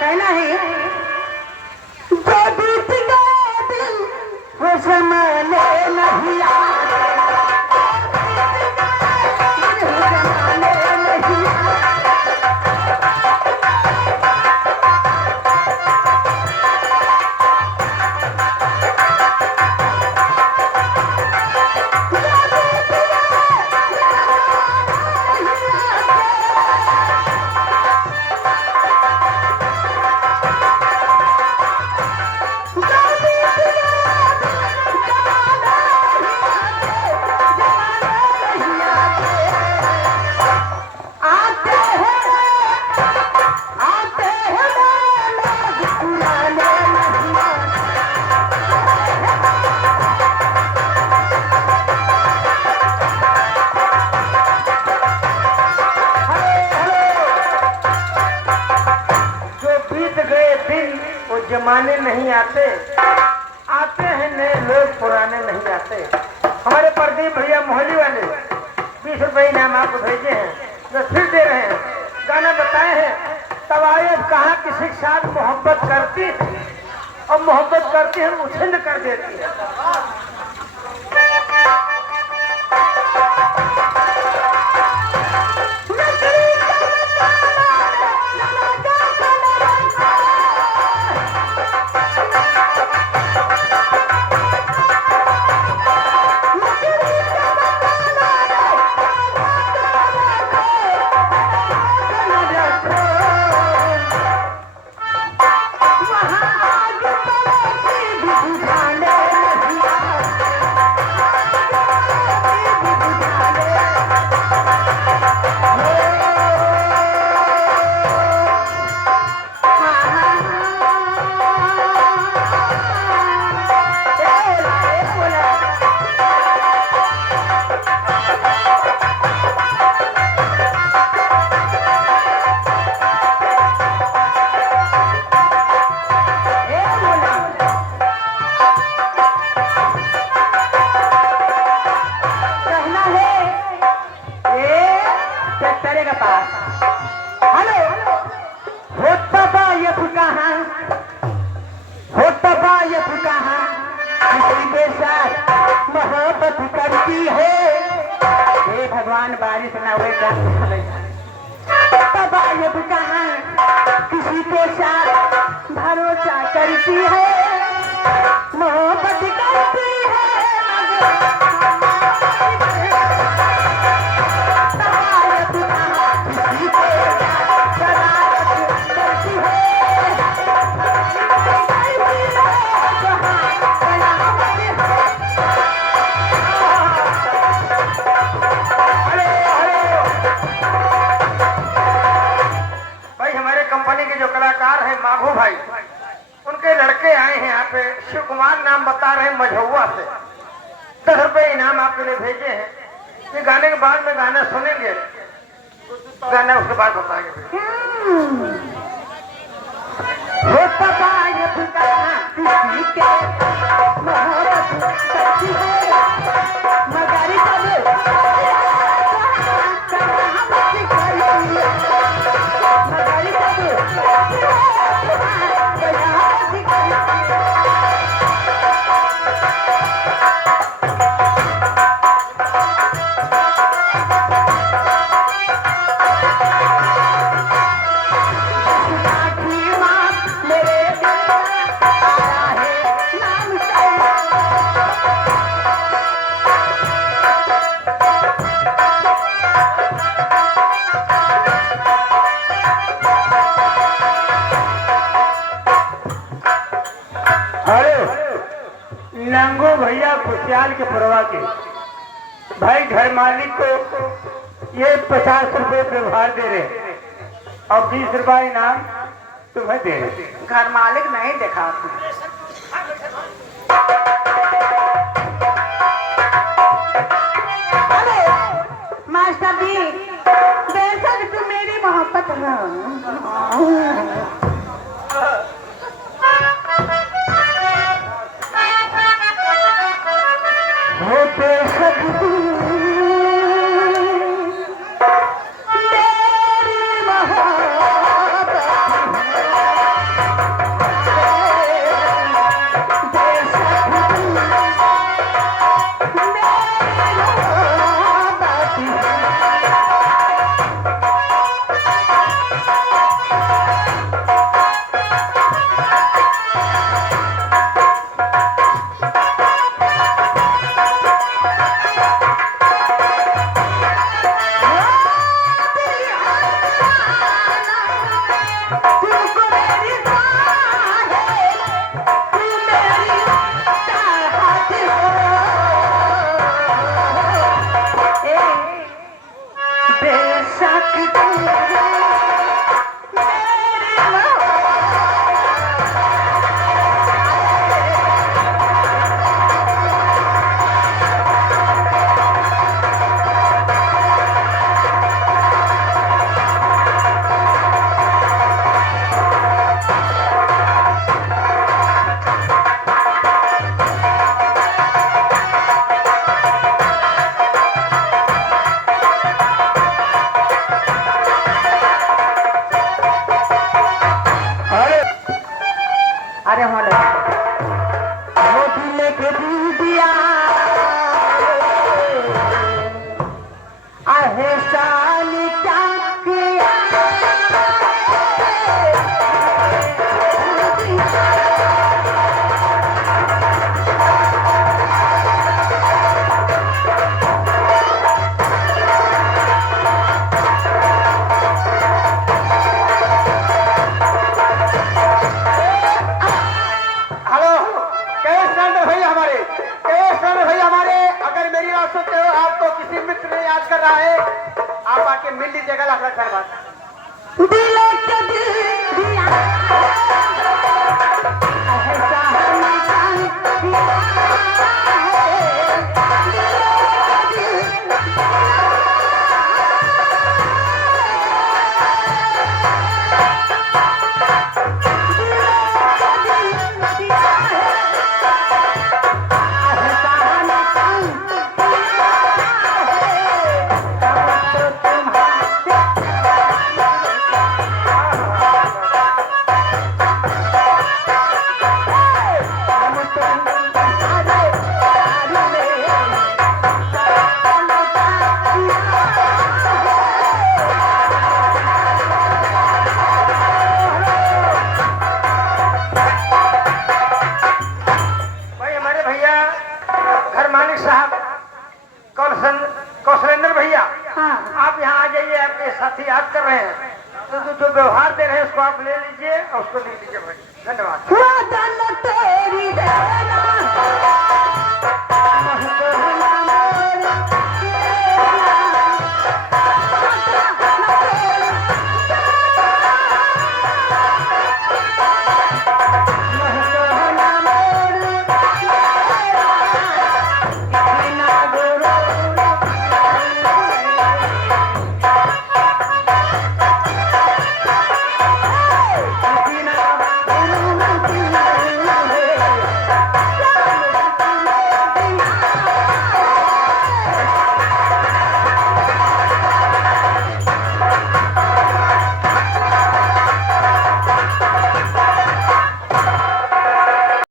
कहना है जो बीत गए दिन वो ज़माने नहीं आते, ज़माने नहीं आते। जमाने नहीं आते, आते हैं नए लोग, पुराने नहीं आते। हमारे प्रदीप भैया मोहल्ली वाले 20 रुपये इनाम आपको भेजे हैं, जो फिर दे रहे हैं। गाना बताए हैं तवायद कहाँ किसी के साथ मोहब्बत करती और मोहब्बत करती है उछिंद कर देती है। भगवान बारिश न हुए किसी के साथ भरोसा करती है, मोहब्बत करती है। माघो भाई उनके लड़के आए हैं यहाँ पे, शिव कुमार नाम बता रहे हैं मझौआ से। 10 रुपए इनाम आपके लिए भेजे हैं। ये गाने के बाद में गाना सुनेंगे, गाना उसके बाद बताएंगे। नंगू भैया खुशियाल के परवा के भाई घर मालिक को ये 50 रुपए व्यवहार दे रहे और 20 रुपए इनाम तुम्हें दे रहे। घर मालिक नहीं देखा मास्टर जी, बेशक तुम मेरी मोहब्बत उसको लिख दीजिए भाई। धन्यवाद। वादा न तेरी देना